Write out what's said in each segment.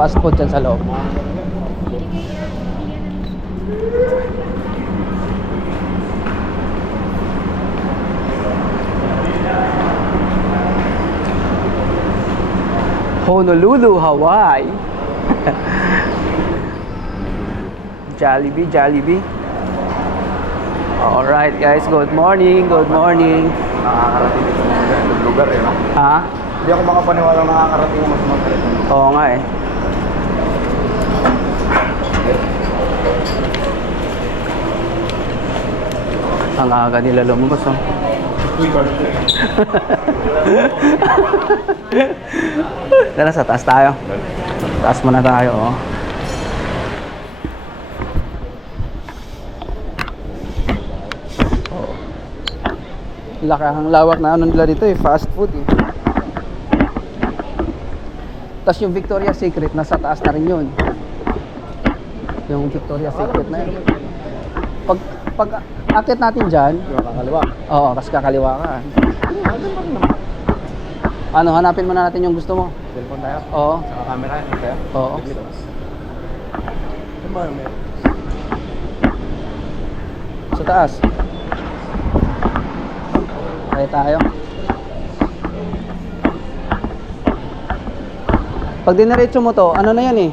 fast food dyan sa loob. Honolulu, Hawaii. Jollibee, Jollibee. Alright guys, good morning, good morning. Nakakarating dito sa lugar eh, no? Ha? Hindi ako makapaniwala nakakarating mas matalit. Oo nga eh. Ang aga nila lumabas oh. Tara, sa taas tayo. Taas muna tayo oh. Laki ang lawak na ano nila dito eh, fast food eh. Tapos yung Victoria's Secret nasa taas na rin yun. Yung Victoria's Secret na yun. Pag akit natin dyan, Kakaliwa. oo, kasi kakaliwa ka. Ano, hanapin muna natin yung gusto mo. Cellphone tayo? Oo. Saka camera tayo? Oo. Sa taas. Kaya tayo. Pag diniretso mo to, ano na yan eh?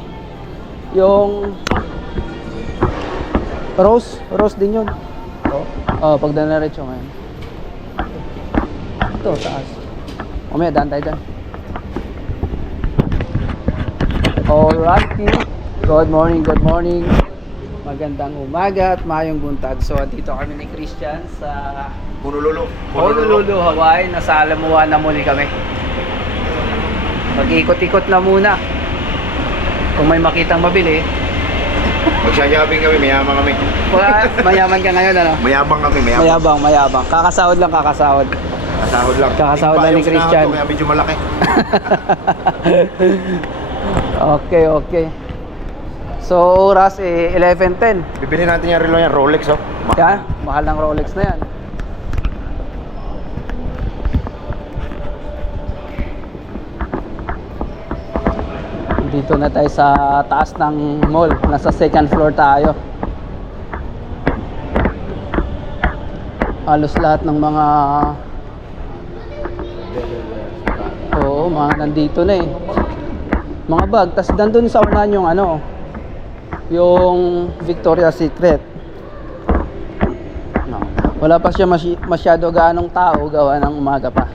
Yung Rose din yun. Oo, pag diniretso mo yan. Ito, taas. Mamaya, daan tayo dyan. Alrighty. Good morning, good morning. Magandang umaga at mayong buntag. So, dito kami ni Christian sa Honolulu. Honolulu, Hawaii. Nasa Alamoana na muli kami. Mag-ikot-ikot na muna. Kung may makitang mabili. Magsha-shopping kami, mayaman kami. Mayaman ka ngayon, ano? Mayabang kami, mayabang. Mayabang, mayabang. Kakasahod lang, kakasahod. Kasahod lang. Kakasahod lang ni Christian. Kaya medyo malaki. Okay, okay. So, oras 11:10. Bibili natin yung relo yan, Rolex oh. Yan, mahal ng Rolex na yan. Dito na tayo sa taas ng mall. Nasa second floor tayo. Halos lahat ng mga mga nandito na eh. Mga bag. Tas nandun sa unahan yung ano, yung Victoria's Secret. No. Wala pa siya masyado ganong tao gawa ng umaga pa.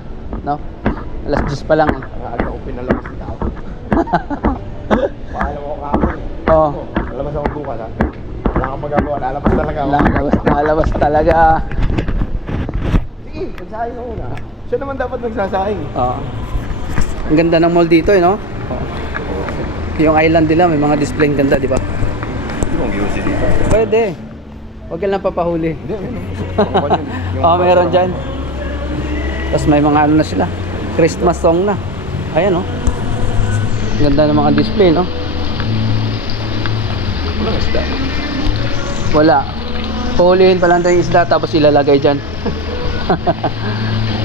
No? Alas 10 pa lang eh. Aga ko pinalabas si tao. Paano ko kahapon eh. Oo. Lalabas ako bukas ha. Wala kang magagawa, lalabas talaga ako. Lalabas talaga. Sige, magsasaing ako na. Siya naman dapat magsasaing. Oo. Ang ganda ng mall dito eh, no? Yung island nila may mga display ang ganda, di ba? Hindi mong UC dito. Pwede. Huwag ka lang papahuli. Hindi, Oo, meron dyan. Tapos may mga ano na sila. Christmas song na. Ayan, no? Ganda ng mga display, no? Walang isda. Wala. Puhulihin pa lang tayo yung isda tapos ilalagay dyan.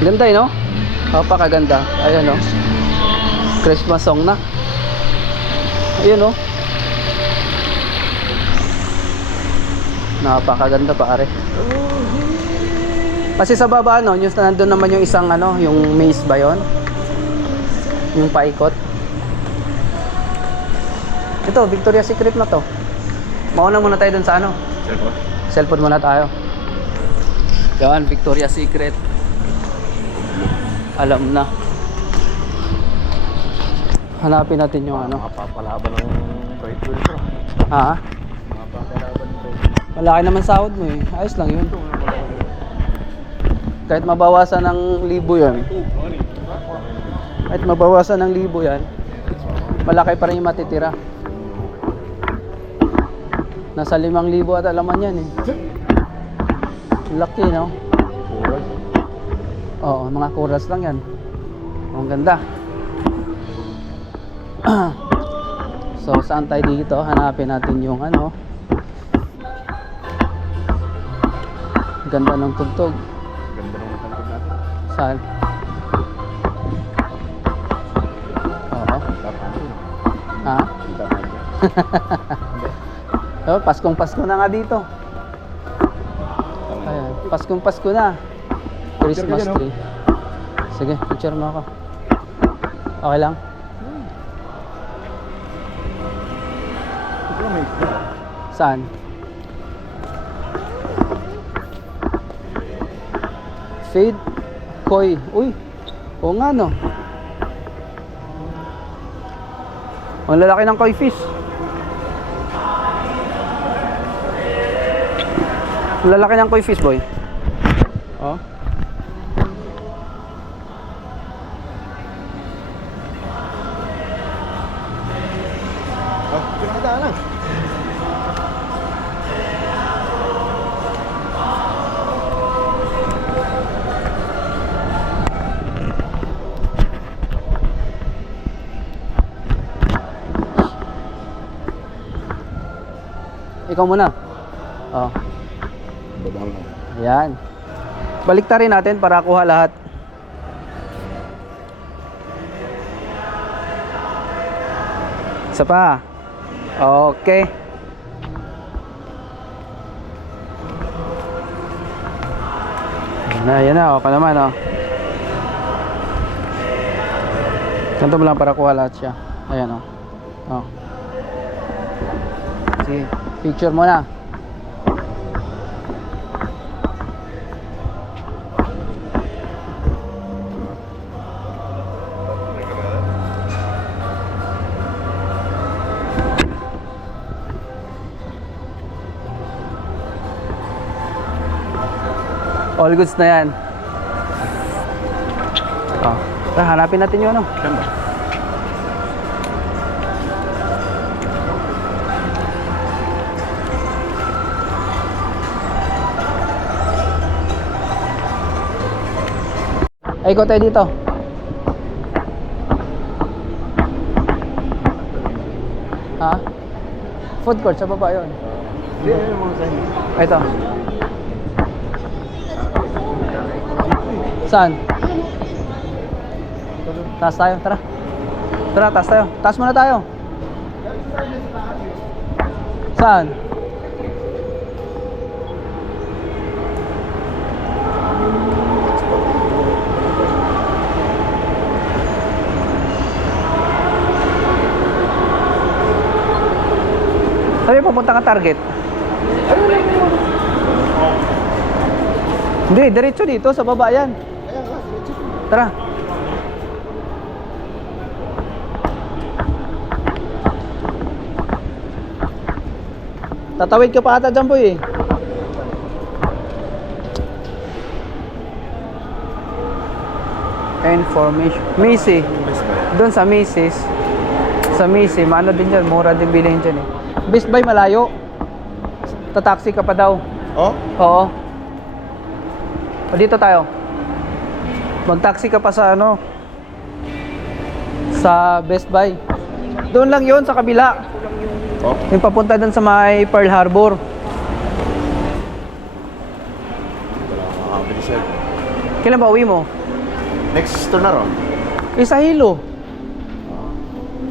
Ganda, eh, no? Kapakaganda. Ayan, no? Christmas song na. Ayun oh. Napakaganda pare. Kasi sa baba no, yung nandun naman yung isang ano, yung maze ba yun? Yung paikot. Ito, Victoria's Secret na to. Mauna muna tayo dun sa ano. Cellphone? Cellphone muna tayo. Yan, Victoria's Secret. Alam na. Hanapin natin yung ano. Mapapalaban ng Bright World bro. Ha? Mapapalaban ng Bright World. Malaki naman sahod mo eh. Ayos lang yun. Kahit mabawasan ng 1,000 yan. Kahit mabawasan ng 1,000 yan, malaki pa rin yung matitira. Nasa 5,000 at alaman yan eh. Laki, no? Coral. Oo, mga corals lang yan. Ang ganda. So, saan tayo dito? Hanapin natin yung ano. Ganda ng tugtog. Ganda ng matangkad natin. Saan? Oo. Dapat. Ha? Oh, Paskong Pasko na nga dito. Ayan, Paskong Pasko na. Christmas Picture ka dyan, tree. Sige, picture mo ako. Okay lang? Ito may Saan? Fade Koi. Uy, oo nga no. Ang lalaki ng koi fish. Ang lalaki ng koi fish, boy. Oh. Oh, pinakita lang. Ikaw muna. Oh. Babang lang. Ayan. Baliktarin natin para kuha lahat. Isa pa. Okay. Yan na. Okay naman, oh. Ganito mo lang para kuha lahat siya. Ayan, oh. Oh. Sige. Picture mo na. All goods na yan. Oh. Hanapin natin yung ano. Saan ba? Ay, ikaw tayo dito. Ha? Food court, sa baba yun. Hindi, ano yung mga sign? Ito. Saan? Taas tayo, tara. Tara, taas tayo. Taas muna tayo. Saan? Sabi, pupunta ka target. Hindi, diretso dito sa baba yan. Tara. Tatawid ka pa ata dyan, boy, eh. Information. Misi. Doon sa Misis. Sa Misi, maano din dyan. Mura din bilhin dyan, eh. Best Buy malayo. Tataxi ka pa daw. Oh? Oo. O, dito tayo. Mag-taxi ka pa sa ano? Sa Best Buy. Doon lang 'yon sa kabila. Oh? Yung papunta doon sa may Pearl Harbor. Wala akong makakabili sir. Kailan ba uwi mo? Next to na ron. Eh, sa Hilo.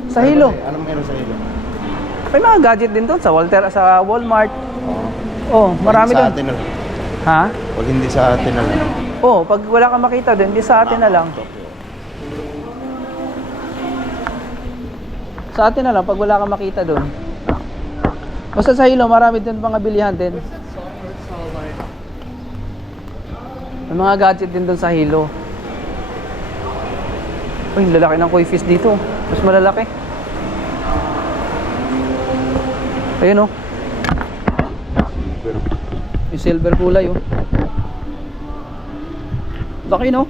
Sa Hilo. Anong meron sa Hilo? May mga gadget din doon sa Walmart. Oh. Oh, marami Sa doon. atin na lang. Ha? Pag hindi sa atin na lang. Oh, pag wala kang makita doon, di sa atin na lang. Sa atin na lang pag wala kang makita doon. Basta sa Hilo, marami din mga bilihan din. May mga gadget din doon sa Hilo. Uy, lalaki ng koi fish dito. Mas malalaki. Ayun, oh. Yung silver kulay, oh. Laki, no?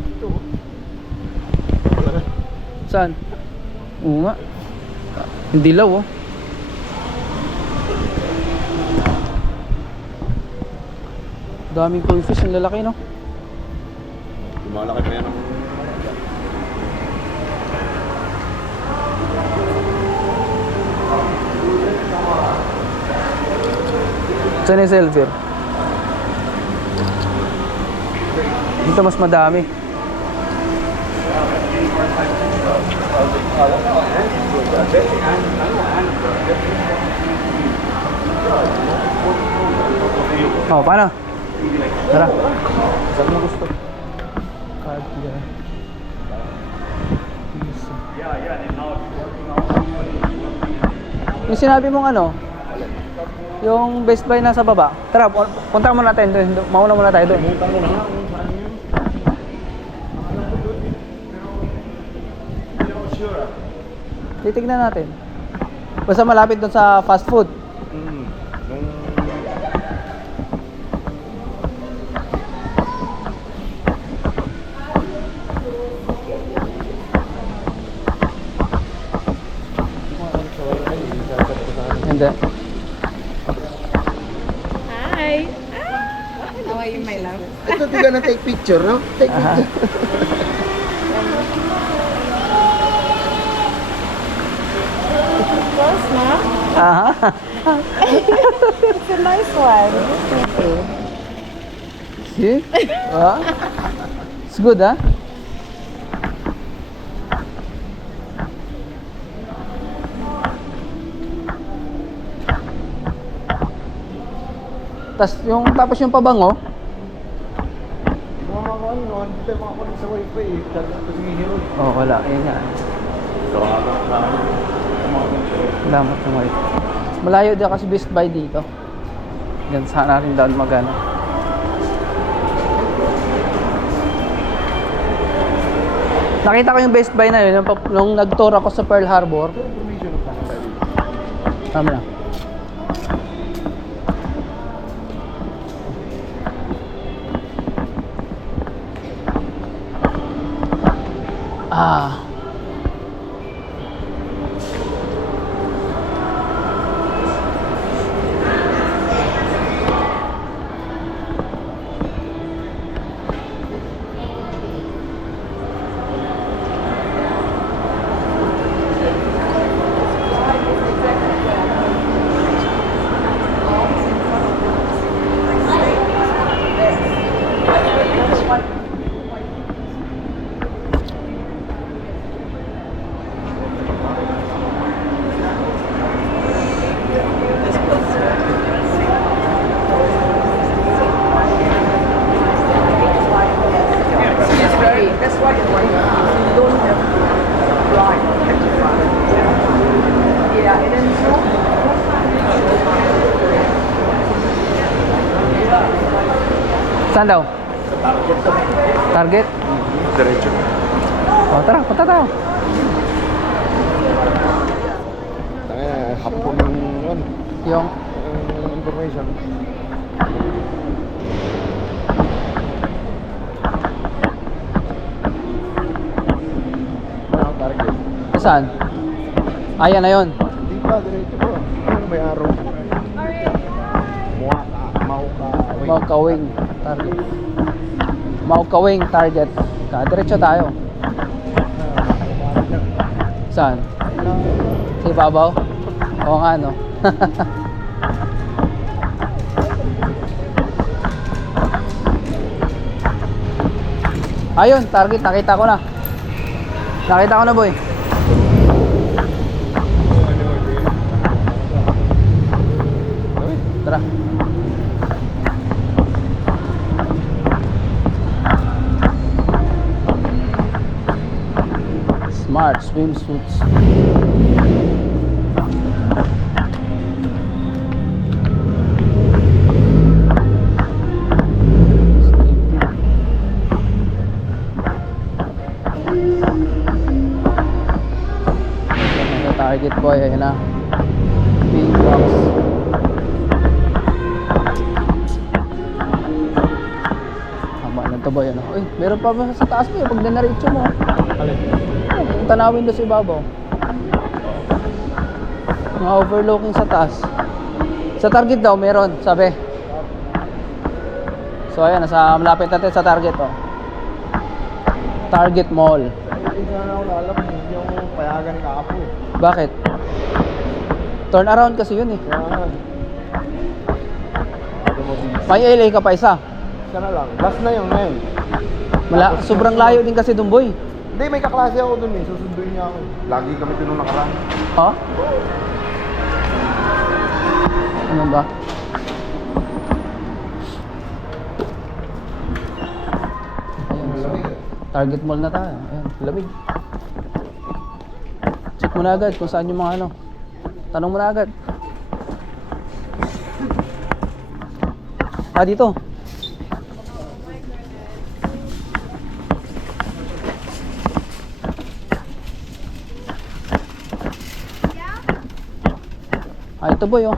Saan? Oo nga. Hindi law, oh. Daming koi fish, ang lalaki, no? Lumalaki pa yan ang... Saan yung silver? Dito mas madami. Oh, paano? Tara. Saan mo gusto? Card here. Yung sinabi mong ano, yung Best Buy nasa baba. Tara, punta muna natin doon. Mauna muna tayo doon. Pumunta ko na nga kung saan yun. Hindi ako sure ah. Titignan natin. Basta malapit doon sa fast food. Nung... Hindi. Hi. How are you, my love? Ito, tiga na take picture, no? Take Aha. picture. Close, no? Aha. It's a nice one. See? Ah? It's good, ah? Tapos yung pabango, Mga ako, ano, hindi tayo makakulit sa wifi eh. Tapos hihirot. oh wala, yun nga. So, Damat ng white. Malayo din kasi Best Buy dito. Yan sana rin doon magana. Nakita ko yung Best Buy na yun nung nag-tour ako sa Pearl Harbor. information of tayo. Tama na. Ah. That's why you don't have to ride. Yeah, and then so Saan daw? Target? Diretso. Oh, tara, punta tayo. Hapon ng ano, Yung information. Ano, target? saan? Ayan na yun. Hindi pa, diretso ko. Ano may araw? Maukawing target. Maukawing target. Diretso tayo. Saan? Sa ibabaw? Oo nga, no? Ayun, target. Nakita ko na. Nakita ko na, boy. Tara. Smart swimsuits. Target boy, ayun na. Pink box. Haba lang to boy, ano? Uy, meron pa ba sa taas mo pag dinaritso mo? Alin? Yung tanawin doon sa ibabaw. Mga overlooking sa taas. Sa target daw, meron, sabi. So ayan, nasa malapit natin sa target, oh. Target Mall. Hindi na ako alam yung payagan kaapo eh. Bakit? Turn around kasi yun eh. Yan. May LA ka pa isa. Isa na lang. Last na yun ngayon. Sobrang layo din kasi dun boy. Hindi, may kaklase ako dun eh. Susunduin niya ako. Lagi kami dun nung nakaraan. Ha? Ano ba? Ayan, Target Mall na tayo. Ayan, lamig. Check mo na agad kung saan yung mga ano. Tanong mo na agad. Ah, dito. Ah, ito boy, oh.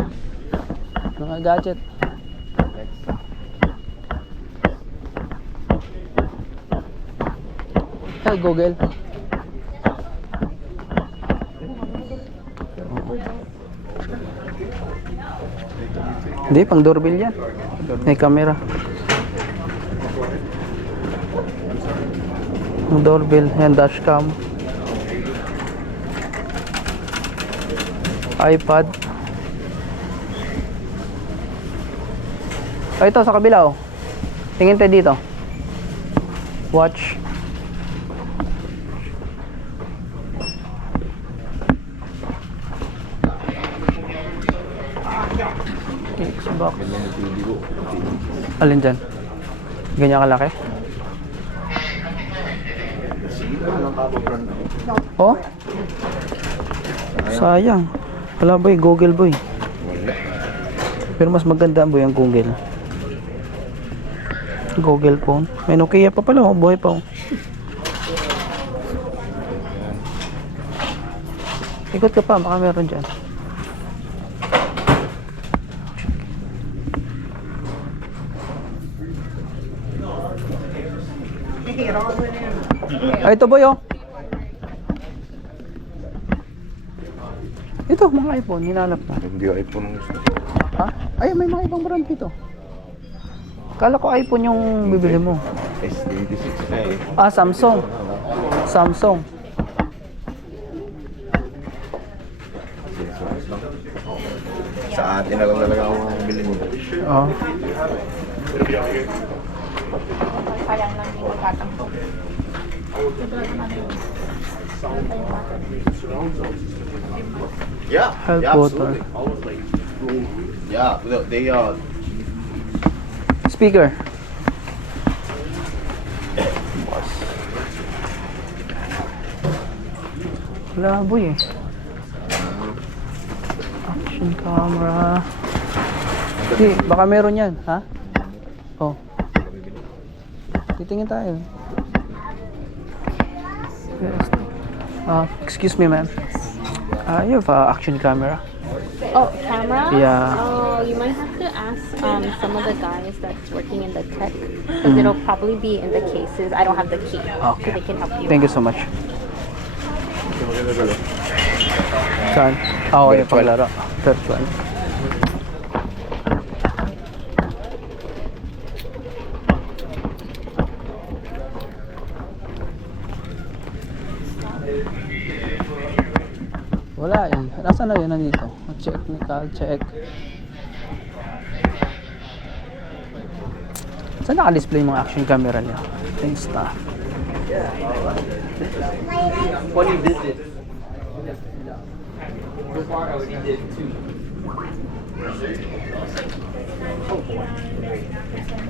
Mga gadget. Hey, Google. Hindi, pang doorbell yan. May camera. Ang doorbell, yan, dashcam. iPad. Oh, ito sa kabila, oh. Tingin tayo dito. Watch. Xbox. Alin dyan? Ganyan kalaki? Oh? Sayang. Wala boy, Google boy. Pero mas maganda boy ang Google. Google phone. May Nokia pa pala, oh. Buhay pa, oh. Ikot ka pa, baka meron dyan. Ay, ito boy, oh. Ito, mga iPhone, hinanap na. Hindi iPhone ang gusto. Ha? Ay, may mga ibang brand dito. Kala ko iPhone yung bibili mo. S26 na eh. Ah, Samsung. Samsung. Sa atin na lang talaga ako mabili mo. Oh. Sayang lang hindi magtatampo. Yeah. Help yeah, water. absolutely. Yeah, they Speaker. Wala boy eh. Action camera. Hindi, baka meron yan, ha? Oh. Titingin tayo. Yes. Excuse me, ma'am. You have action camera? Oh, camera? Yeah. Oh, you might have to ask some of the guys that's working in the tech because it'll probably be in the cases. I don't have the key, Okay. so they can help you. Thank you so much. Saan? Oo, yung paglaro. Virtual. Wala eh. Nasaan na yun? Nandito. Technical check. Saan naka-display mga action camera niya? Insta. Funny visit. He did too.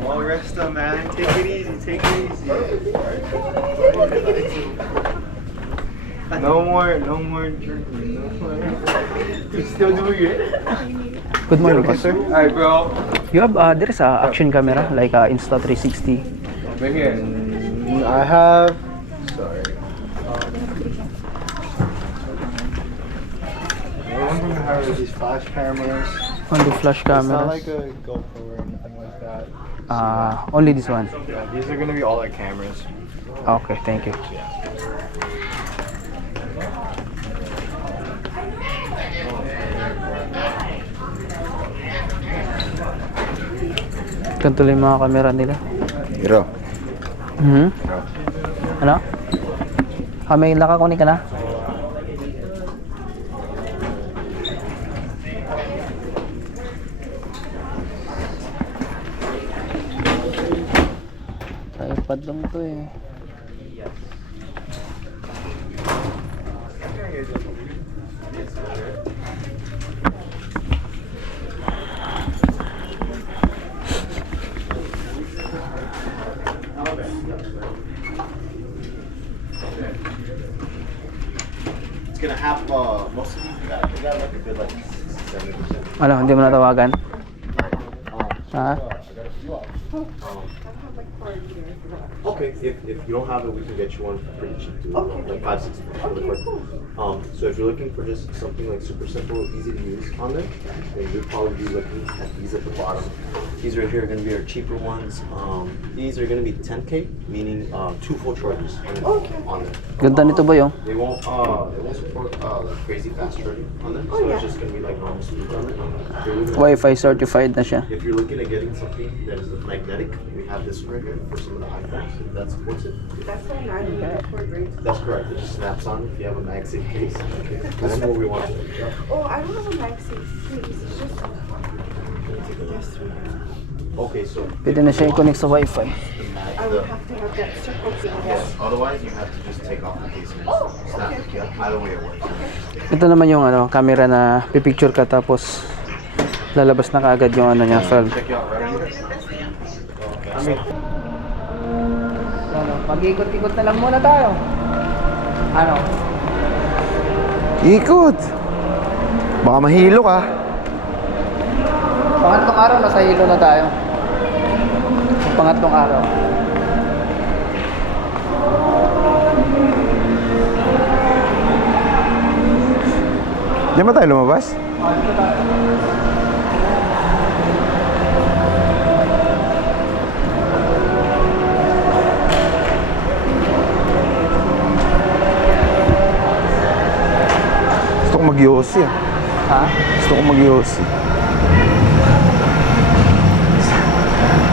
Well, rest up, man. Take it easy. Take it easy. No more drinking. No more. You still doing it? Good morning, boss. Alright, bro. You have there is a action camera like Insta360. Right here. I have... Sorry. The one thing I have is these flash cameras. Only flash It's not cameras. like a GoPro or anything like that. Only this one. Yeah, these are gonna be all our cameras. Okay, thank you. Ganito lang yung mga camera nila. Hiro. Ano? May nakakunik ka na? Tripod lang to eh. Ano, hindi mo natawagan? Ha? Okay, if you don't have it, we can get you one pretty cheap too. Like 5-6 really quick. So if you're looking for just something like super simple, easy to use on there, then you'd probably be looking at these at the bottom. These right here are going to be our cheaper ones. These are going to be 10K, meaning 2 full chargers on there. Ganda nito ba yun? They won't support like crazy fast charging on them, so it's just going to be like normal speed on it. If you're looking at- Wi-Fi certified na siya. If you're looking at getting something that is magnetic, we have this one right here for some of the iPhones that supports it. That's so nice. That's correct. It just snaps on if you have a MagSafe case. Okay. This is what we want. Oh, I don't have a MagSafe case. It's just Okay, so Pwede na siya i-connect sa Wi-Fi. I would have to have that circle thing. yes. Otherwise, you have to just take off the case and snap it. Yeah. Either way it works. Ito naman yung ano, camera na pipicture ka tapos lalabas na kaagad yung ano niya, film. Check you out right here. Ano, mag-ikot-ikot na lang muna tayo. Ano? Ikot. Baka mahilo ka. Pangatlong araw, nasa hilo na tayo. Pangatlong araw. Diyan ba tayo lumabas? Dito tayo. Gusto ko mag-yossi ah. Ha? Gusto ko mag-yossi.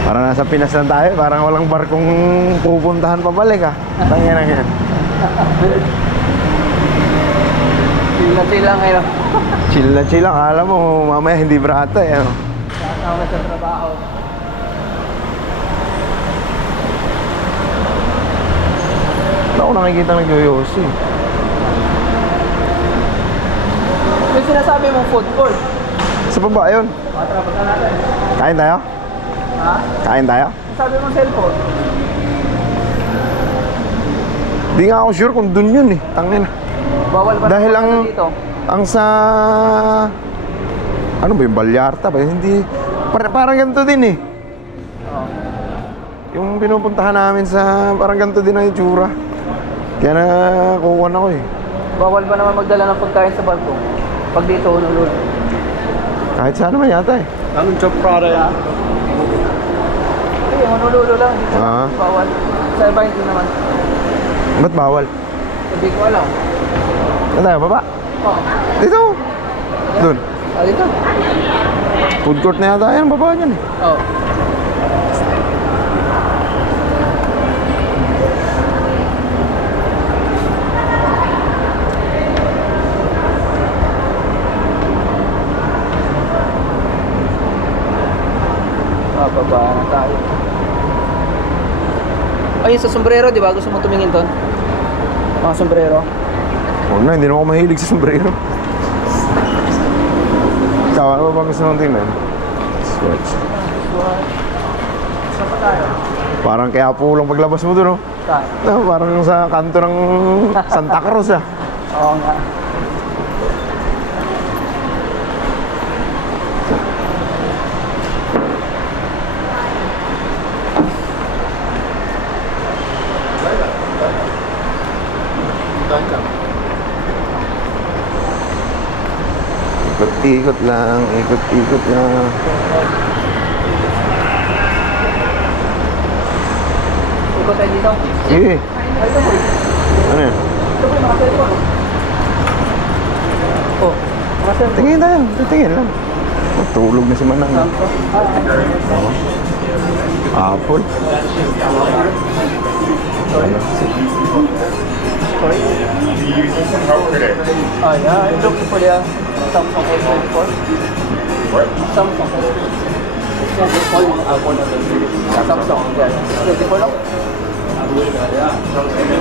Parang nasa Pinas lang tayo. Parang walang barkong pupuntahan pabalik ah. Tangin na yan. Chill lang ngayon. Chill na chill lang. Alam mo, mamaya hindi brata eh. Ano? Kasama sa trabaho. Wala ko nakikita nag-yossi. Yung sinasabi mong food court. Sa baba yun. Matrapos na natin. Kain tayo? Ha? Kain tayo? Sabi mong cellphone. Di nga ako sure kung dun yun eh. Tangin na. Bawal ba Dahil naman ang dito? ang sa ano ba yung Balyarta ba? Hindi parang ganito din eh. Oo. Yung pinupuntahan namin sa parang ganito din ang itsura. Kaya nakukuha na ko eh. Bawal ba naman magdala ng pagkain sa barko? Pag dito, ulul. Kahit saan naman yata eh. Anong job product? Ay, manululo lang. Dito Ah. bawal. Sa iba hindi naman. Ba't bawal? Hindi ko alam. Saan tayo? Baba? Oo. Dito! Doon. Ah, dito? Food court na yata yan. Baba niyan eh. Oo. Baba na tayo. Ay, sa sombrero, di ba? Gusto mo tumingin doon? Mga sombrero. Huwag na, hindi naman ako mahilig sa sombrero. Ikaw, ano ba bang gusto mong tingnan? Swatch. Saan pa tayo? Parang kaya po lang paglabas mo doon, no? Saan? Ah, parang sa kanto ng Santa Cruz, ah. Oo nga. Ikot-ikot lang, ikot-ikot lang. Ikot tayo dito. Sige, Ay, ito po. ano yan? Ito po yung mga cellphone. Oh, mga cellphone. Tingin tayo, titingin lang. Matulog na si Manang. Samsung. Apple. Ano? Sorry. Oh, yeah. I'm looking for the Samsung S24. What? Samsung Samsung, yeah. 24 lang.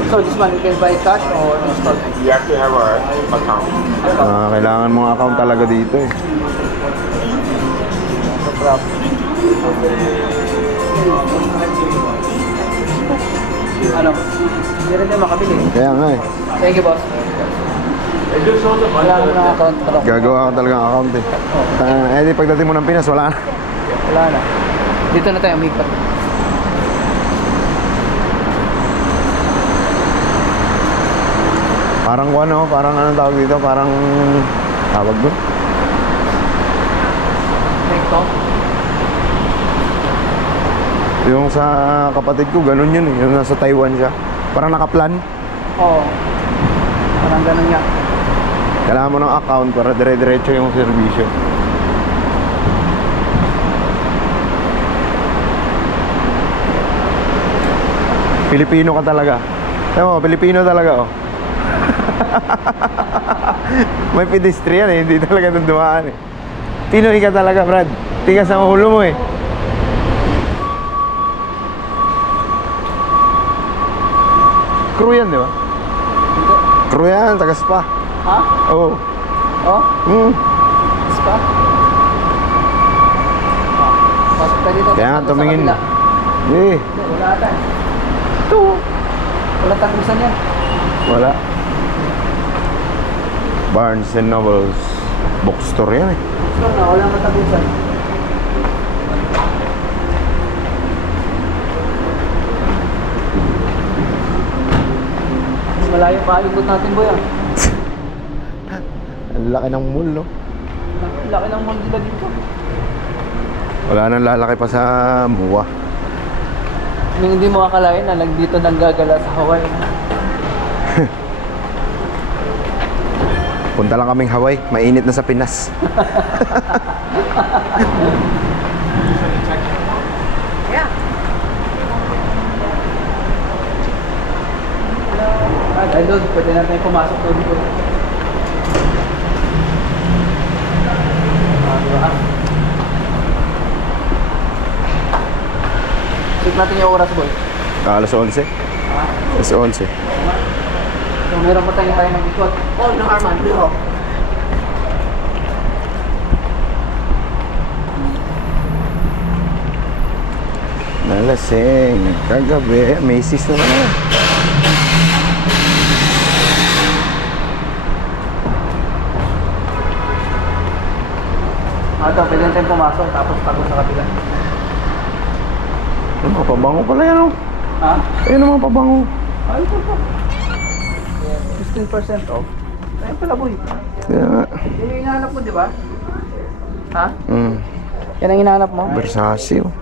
So this one you can buy cash or install? You have to have a account. Kailangan mga account talaga dito eh. No problem. Ano? Hindi rin tayo makabili. Kaya nga eh. Thank you, boss. Wala ka ng account pa lang. Gagawa ka talaga ng account eh. Di pagdating mo ng Pinas, wala na. Wala na. Dito na tayo umipat. Parang ano, parang anong tawag dito? Parang tawag doon. Ito. Yung sa kapatid ko, ganun yun eh. Yung nasa Taiwan siya. Parang nakaplan. Oo. Parang ganun nga. Kailangan mo ng account para dire-diretso yung servisyo. Pilipino ka talaga. Ewan mo, Pilipino talaga oh. May pedestrian eh, hindi talaga nung dumaan eh. Pinoy ka talaga, Brad. Tigas ang ulo mo eh. Crew yan, di ba? Crew yan, taga Spa. Ha? Oo. Oh? Spa? Pasok tayo dito. Kaya nga Pasok sa tumingin. kabila. Eh, Hindi, wala ata. Ito. Wala tapusan yan. wala. Barnes and Nobles. Bookstore yan eh. Ito na, wala matapusan. Malayo pa ikot natin, boy. Ah. Ang laki ng mall, no? Laki ng mall nila dito. Wala nang lalaki pa sa MUA. Yung hindi mo akalain na nagdito nang gagala sa Hawaii. Punta lang kaming Hawaii. Mainit na sa Pinas. Yeah. Dahil doon, pwede natin pumasok doon dito. Diba? Check natin yung oras, boy. Alas 11. Alas 11. So, meron pa tayo mag-ikot. Oh, no, Armand, no. Nalasing. Kagabi. Macy's na naman. Ito, pwede natin pumasok tapos tago sa kabila. Ano, mga pabango pala yan, oh. Ha? Ayun ang mga pabango. Ay, ito po. 15% off. Ayun pala, boy. Kaya nga. Yan yung hinahanap mo, di ba? Ha? Yan ang hinahanap mo? Versace, oh.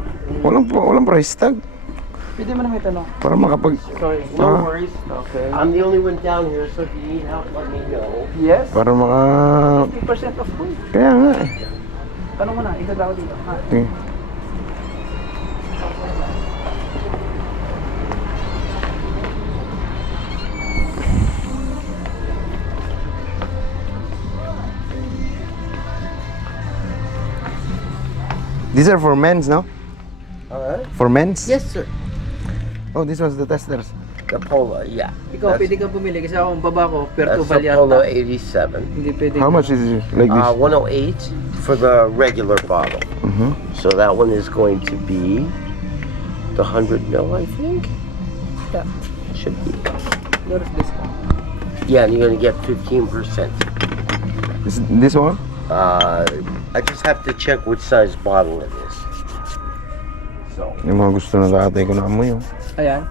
Walang price tag. Pwede mo na may tanong. Para makapag... Sorry. Ah. worries. Okay. I'm the only one down here, so if you need help, let me know. Yes. Para maka... 50% off, boy. Kaya nga eh. Tanong mo na, igagawa dito. Ha? Okay. These are for men's, no? Alright. For men's? Yes, sir. Oh, this was the testers. The Polo, yeah. Ikaw, pwede kang bumili kasi ako ang baba ko, That's Pertuval the Polo yata. 87. Hindi pwede. How much is it like this? 108 for the regular bottle. Mhm. So that one is going to be the 100 mil, I think. Yeah, should be. Where is this one? Yeah, and you're gonna get 15%. This one? I just have to check which size bottle it is. So, Yung mga gusto na tatay ko na amoy, oh. Ayan.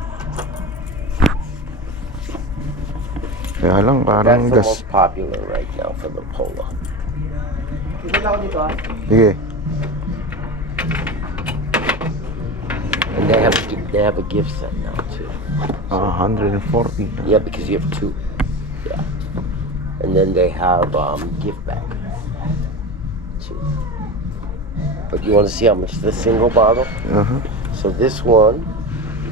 Kaya lang, that's parang the gas. most popular right now for the Polo. Dito lang ako dito, ha? Sige. And they have a gift set now too. 140. Yeah, because you have two. Yeah. And then they have gift bag too. But you want to see how much the single bottle? Uh-huh. So this one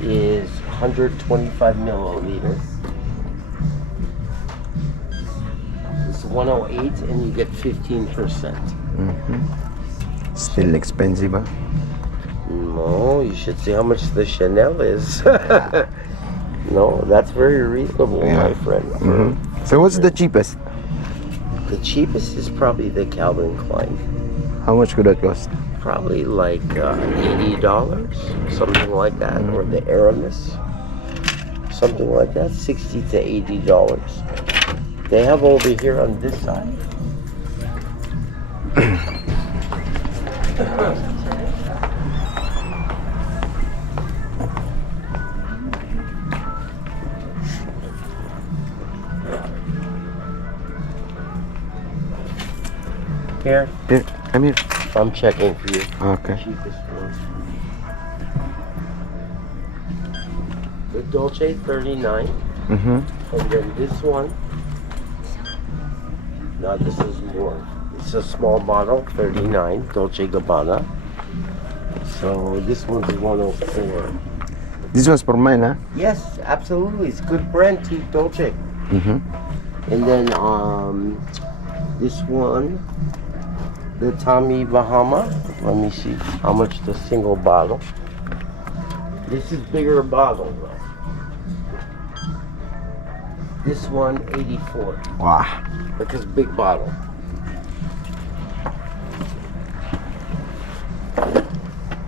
is 125 milliliters. It's 108 and you get 15%. Still expensive, ah. No, you should see how much the Chanel is. No, that's very reasonable, my friend. So what's the cheapest? The cheapest is probably the Calvin Klein. How much could that cost? Probably like $80, something like that, or the Aramis, something like that, $60 to $80. They have over here on this side. Here, Here, I'm here. I'm checking for you. Okay. Cheapest one. The Dolce 39, Mm-hmm. and then this one. Now this is more. It's a small bottle, 39, Dolce Gabbana. So this one's 104. This was for mine, huh? Yes, absolutely. It's good brand too, Dolce. Mm-hmm. And then this one, the Tommy Bahama. Let me see how much the single bottle. This is bigger bottle though. This one 84 Wow. because big bottle.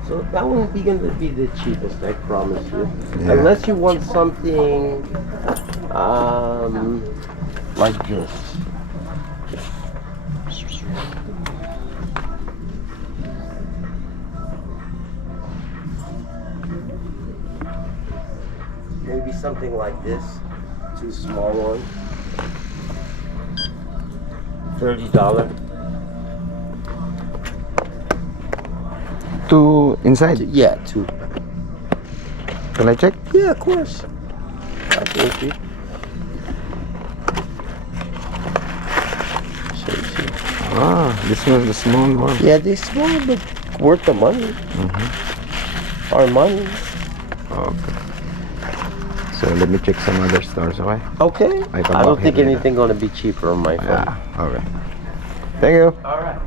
So that won't be gonna be the cheapest, I promise you. Yeah. Unless you want something like this. Maybe something like this. Two small ones. $30. Two inside. Yeah, two. Can I check? Yeah, of course. Absolutely. Ah, this was the small one. Yeah, they small, but worth the money. Our money. Okay. So let me check some other stores, okay? Okay. I come I don't back think here later. anything gonna be cheaper on my phone. Yeah, okay. Thank you. All right.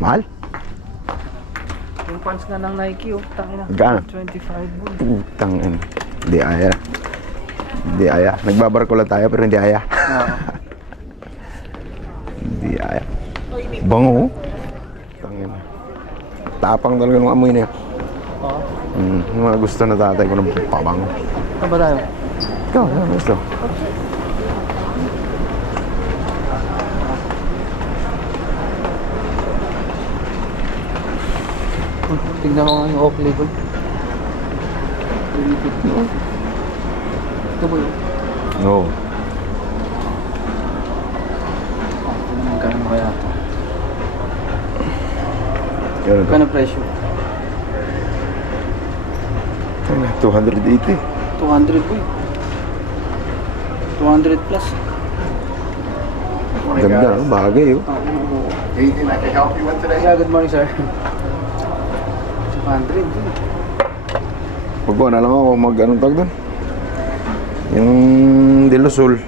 Mahal? Yung pants nga ng Nike, oh. Tangina. Magkano? 25 mo. Putang ina. Hindi aya. Hindi aya. Nagbabarko lang tayo pero hindi aya. Hindi aya. Bango. Tangina. Tapang talaga ng amoy na yun. Oo. Yung mga gusto na tatay ko ng pabango. Saan ba tayo? Ikaw, ano gusto? Tignan ko nga yung Oakley ko. Ito ba yun? Oo. Magkano kaya ito? Ganun to. Magkano presyo? Tangina, 280. 200 po 200 plus. Ganda, no? Bagay, oh. Anything I can help you with today? Yeah, good morning, sir. 200. Pagkuha na lang ako mag-anong tag doon. Yung De Los Sol.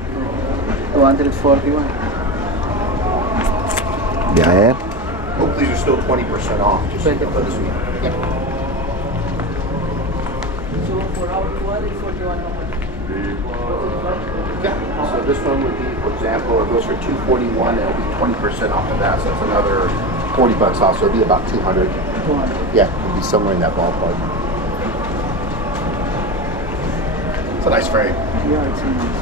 241. Di aya. Hopefully you're still 20% off. Just Pwede for this week. Yeah. So, for our one, 41 naman. Yeah. So this one would be, for example, it goes for 241 and it'll be 20% off of that. So that's another 40 bucks off. So it'll be about 200. 200. Yeah, it'll be somewhere in that ballpark. It's a nice frame. Yeah, it's nice.